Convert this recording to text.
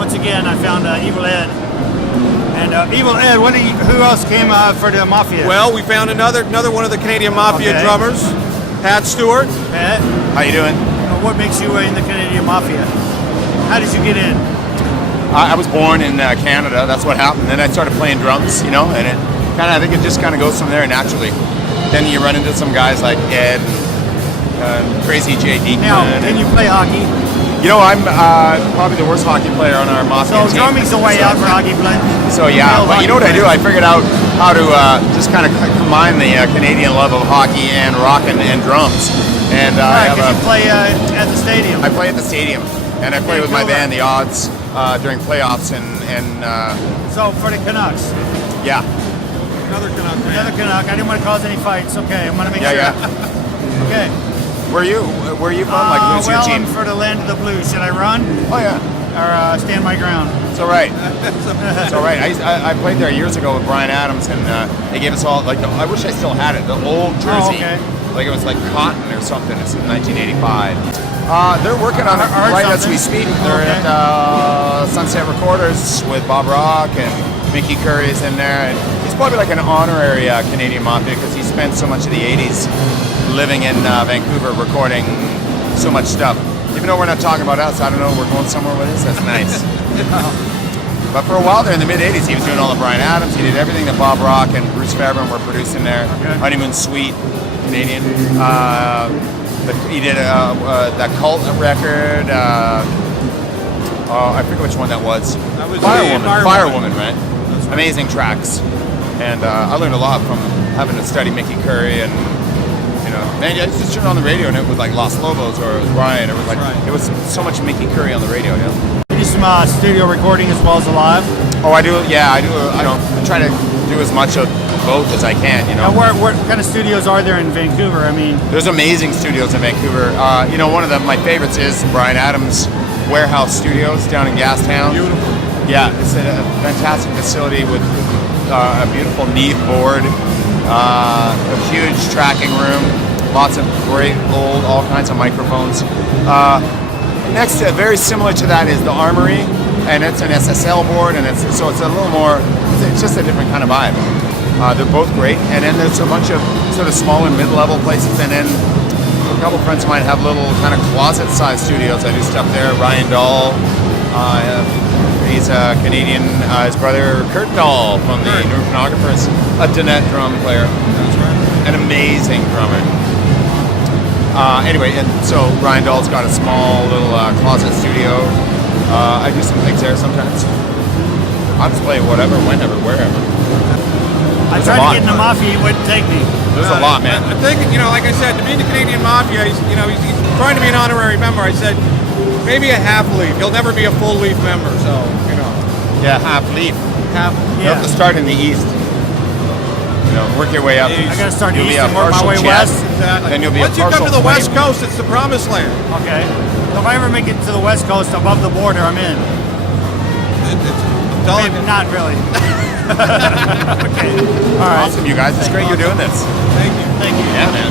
once again, I found Evil Ed. And Evil Ed, who else came for the Mafia? Well, we found another one of the Canadian Mafia drummers, Pat Steward. Pat, how you doing? What makes you in the Canadian Mafia? How did you get in? I was born in Canada. That's what happened. Then I started playing drums, you know, and it I think it just kind of goes from there naturally. Then you run into some guys like Ed, Crazy J. Deacon. Now, can you play hockey? You know, I'm probably the worst hockey player on our Mafia team. So drumming's the way out for hockey playing. So yeah, but you know what I do? I figured out how to just kind of combine the Canadian love of hockey and rock and drums. And you play at the stadium. I play at the stadium, and I play with my band, The Odds, during playoffs and so for the Canucks. Yeah. Another Canuck. I didn't want to cause any fights. Okay, I'm gonna make sure. Yeah. Okay. Where are you from? Like, who's your team? I'm for the land of the blues. Should I run? Oh yeah. Or stand my ground? It's all right. It's all right. I played there years ago with Brian Adams, and they gave us all I wish I still had it. The old jersey. Oh, okay. Like it was like cotton or something. It's in 1985. They're working on it right as we speak. They're at Sunset Recorders with Bob Rock, and Mickey Curry's in there. And he's probably like an honorary Canadian Mafia because he spent so much of the 80s living in Vancouver recording so much stuff. Even though we're not talking about us, I don't know, we're going somewhere with this. That's nice. But for a while there in the mid-80s, he was doing all the Brian Adams. He did everything that Bob Rock and Bruce Fairbairn were producing there. Okay. Honeymoon Suite, Canadian. He did that Cult record. I forget which one that was. That was Firewoman, right? Right. Amazing tracks. And I learned a lot from having to study Mickey Curry and, you know, man, I used to turn on the radio and it was like Los Lobos or it was Brian. It was like, it was so much Mickey Curry on the radio, you know? You do some studio recording as well as live? Oh, I do, yeah, I do. I try to do as much of both as I can, you know. Now, what kind of studios are there in Vancouver? I mean, there's amazing studios in Vancouver. You know, one of my favorites is Brian Adams' Warehouse Studios down in Gastown. Beautiful. Yeah, it's a fantastic facility with a beautiful Neve board, a huge tracking room, lots of great all kinds of microphones. Next, very similar to that is the Armory, and it's an SSL board, and it's a little more. It's just a different kind of vibe. They're both great, and then there's a bunch of sort of smaller mid-level places, and then a couple friends of mine have little kind of closet-sized studios. I do stuff there. Ryan Dahl, he's a Canadian. His brother Kurt Dahl from the New Pornographers, a Dinette drum player. That's right. An amazing drummer. Anyway, and so Ryan Dahl's got a small little closet studio. I do some things there sometimes. I'll just play whatever, whenever, wherever. I tried to get in the Mafia, he wouldn't take me. There's a lot, man. I think, you know, like I said, to be in the Canadian Mafia, he's trying to be an honorary member. I said, maybe a half leaf. He'll never be a full leaf member, so, you know. Yeah, half leaf. You have to start in the east. You know, work your way up. I gotta start You'll east be a and work my partial way Chet, west. Exactly. Then you'll be Once a you come to the partial West Wayne. Coast, it's the promised land. Okay. So if I ever make it to the West Coast above the border, I'm in. I'm telling you. Not really. Okay. All right. Awesome, you guys. It's great you're doing this. Thank you. Thank you. Yeah, man.